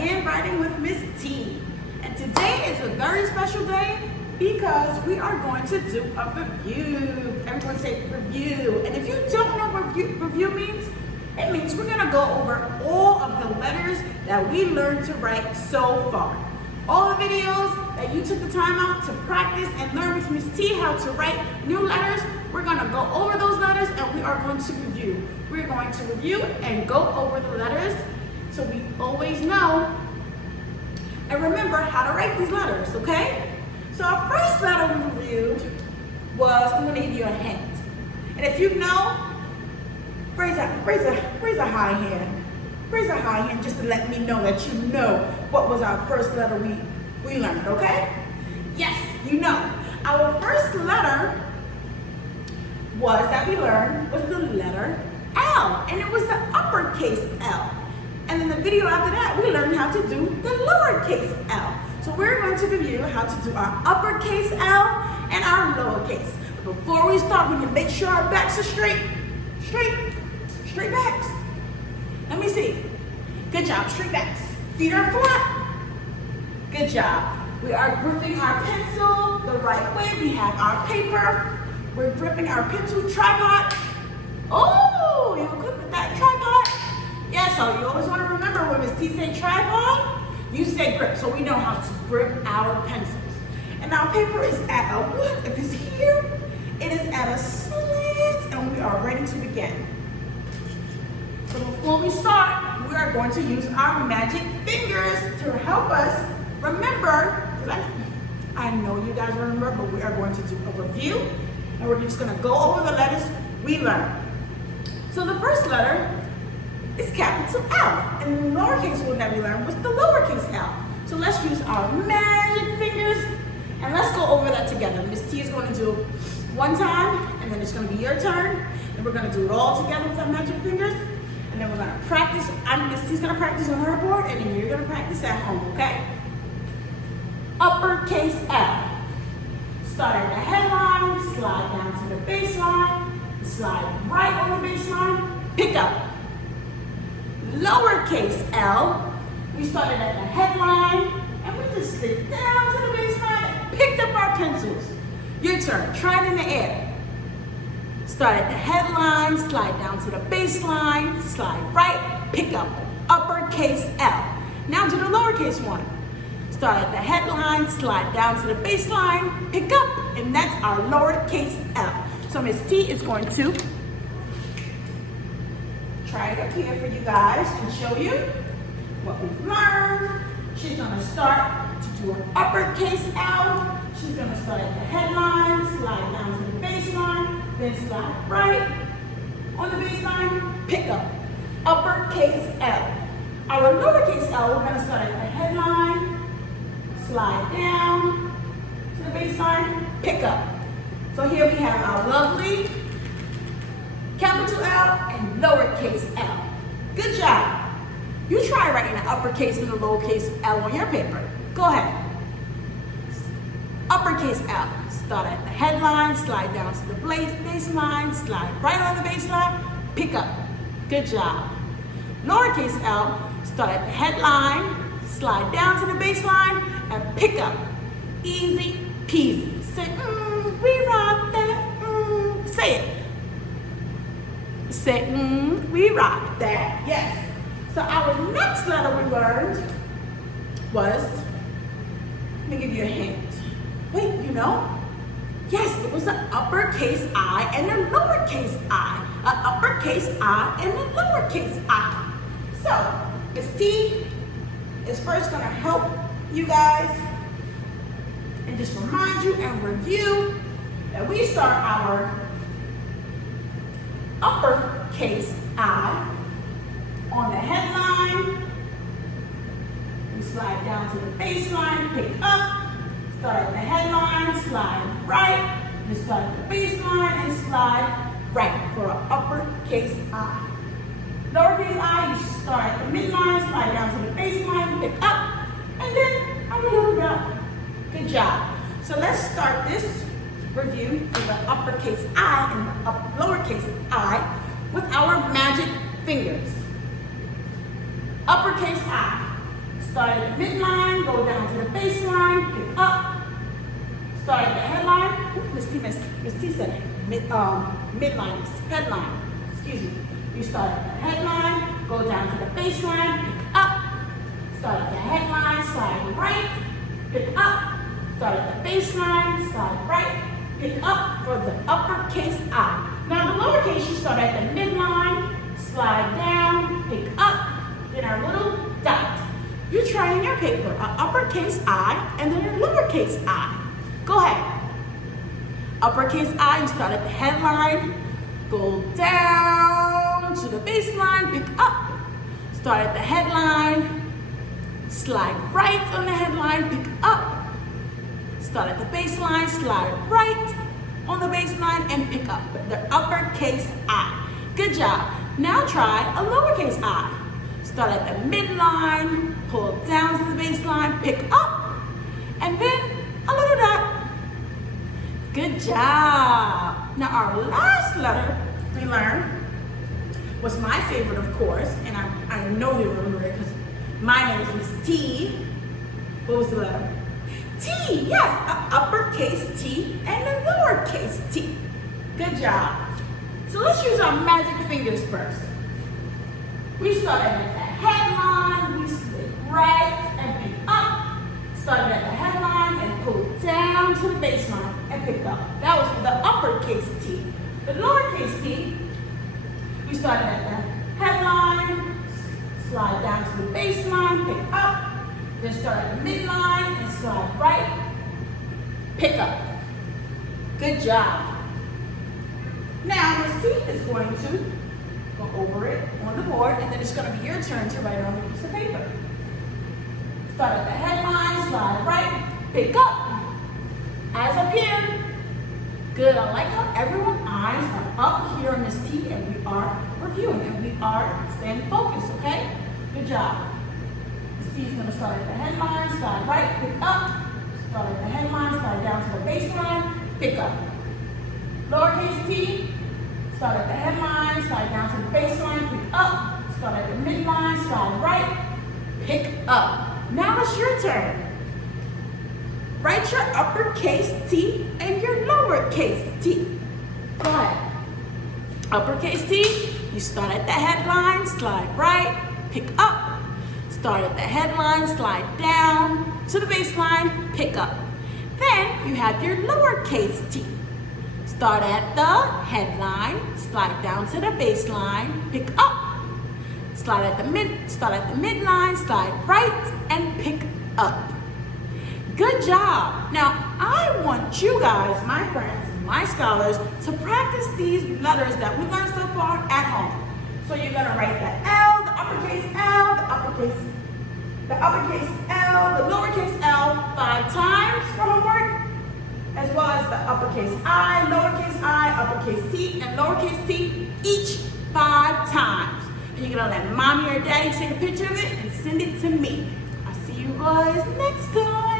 Handwriting with Miss T. And today is a very special day because we are going to do a review. Everyone say review. And if you don't know what review means, it means we're gonna go over all of the letters that we learned to write so far. All the videos that you took the time out to practice and learn with Miss T how to write new letters, we're gonna go over those letters and we are going to review. We're going to review and go over the letters so we always know and remember how to write these letters, okay? So our first letter we reviewed was, I'm gonna give you a hint. And if you know, raise a high hand. Raise a high hand just to let me know that you know what was our first letter we learned, okay? Yes, you know. Our first letter that we learned was the letter L, and it was the uppercase L. And in the video after that, we learned how to do the lowercase L. So we're going to review how to do our uppercase L and our lowercase. But before we start, we can make sure our backs are straight backs. Let me see. Good job, straight backs. Feet are flat. Good job. We are gripping our pencil the right way. We have our paper. We're gripping our pencil tripod. Oh, you're good with that tripod? Yeah, so you always want to remember when Miss T say tripod, you say grip, so we know how to grip our pencils. And our paper is at a what? If it's here, it is at a slant, and we are ready to begin. So before we start, we are going to use our magic fingers to help us remember. I know you guys remember, but we are going to do a review, and we're just going to go over the letters we learned. So the first letter is capital L, and the lowercase one that we learned was the lowercase L. So let's use our magic fingers, and let's go over that together. Miss T is going to do one time, and then it's going to be your turn, and we're going to do it all together with our magic fingers, and then we're going to practice. Miss T's going to practice on her board, and then you're going to practice at home, okay? Uppercase L. Start at the headline, slide down to the baseline, slide right on the baseline, pick up. Lowercase L, we started at the headline, and we just slid down to the baseline and picked up our pencils. Your turn, try it in the air. Start at the headline, slide down to the baseline, slide right, pick up. Uppercase L. Now to the lowercase one. Start at the headline, slide down to the baseline, pick up, and that's our lowercase L. So Miss T is going to try it up here for you guys and show you what we've learned. She's going to start to do an uppercase L. She's going to start at the headline, slide down to the baseline, then slide right on the baseline, pick up. Uppercase L. Our lowercase L, we're going to start at the headline, slide down to the baseline, pick up. So here we have our lovely capital L and lowercase L. Good job. You try writing an uppercase and a lowercase L on your paper. Go ahead. Uppercase L. Start at the headline, slide down to the baseline, slide right on the baseline, pick up. Good job. Lowercase L. Start at the headline, slide down to the baseline, and pick up. Easy peasy. Say, we rock that. Say it. Say, we rock that. Yes. So our next letter we learned was, let me give you a hint. Wait, you know? Yes, it was an uppercase I and a lowercase I. An uppercase I and a lowercase I. So, Miss T is first going to help you guys and just remind you and review that we start our uppercase I on the headline. We slide down to the baseline, pick up. Start at the headline, slide right. You start at the baseline and slide right for an uppercase I. Lowercase I, you start at the midline, slide down to the baseline, pick up, and then I'm a little down. Good job. So let's start this review with the uppercase I and the lowercase I with our magic fingers. Uppercase I. Start at the midline, go down to the baseline, pick up. Start at the headline. Ooh, Miss T said it. Midline, headline. Excuse me. You start at the headline, go down to the baseline, pick up. Start at the headline, slide right, pick up. Start at the baseline, slide right, pick up for the uppercase I. Now the lowercase, you start at the midline, slide down, pick up, then our little dot. You try in your paper, an uppercase I and then a lowercase I. Go ahead. Uppercase I, you start at the headline, go down to the baseline, pick up. Start at the headline, slide right on the headline, pick up. Start at the baseline, slide right on the baseline, and pick up the uppercase I. Good job. Now try a lowercase I. Start at the midline, pull down to the baseline, pick up, and then a little dot. Good job. Now our last letter we learned was my favorite, of course, and I know you remember it because my name is Miss T. What was the letter? T, yes, an uppercase T and a lowercase t. Good job. So let's use our magic fingers first. We started at the headline, we slid right and pick up. Started at the headline and pulled down to the baseline and picked up. That was for the uppercase T. The lowercase t, we started at the headline, slide down to the baseline, pick up. Then start at the midline and slide right, pick up. Good job. Now Miss T is going to go over it on the board, and then it's going to be your turn to write it on a piece of paper. Start at the headline, slide right, pick up. Eyes up here. Good. I like how everyone's eyes are up here on Miss T, and we are reviewing, and we are staying focused, okay? Good job. Miss T is going to start at the headline, slide right, pick up. Start at the headline, slide down to the baseline, pick up. Lowercase t, start at the headline, slide down to the baseline, pick up. Start at the midline, slide right, pick up. Now it's your turn. Write your uppercase T and your lowercase t. Go ahead. Uppercase T, you start at the headline, slide right, pick up. Start at the headline, slide down to the baseline, pick up. Then you have your lowercase t. Start at the headline, slide down to the baseline, pick up. Start at the midline, slide right, and pick up. Good job. Now I want you guys, my friends, my scholars, to practice these letters that we learned so far at home. So you're gonna write the L, the uppercase L, the uppercase L, the lowercase L 5 times for homework, as well as the uppercase I, uppercase T, and lowercase t, each 5 times. And you're gonna let mommy or daddy take a picture of it and send it to me. I'll see you guys next time.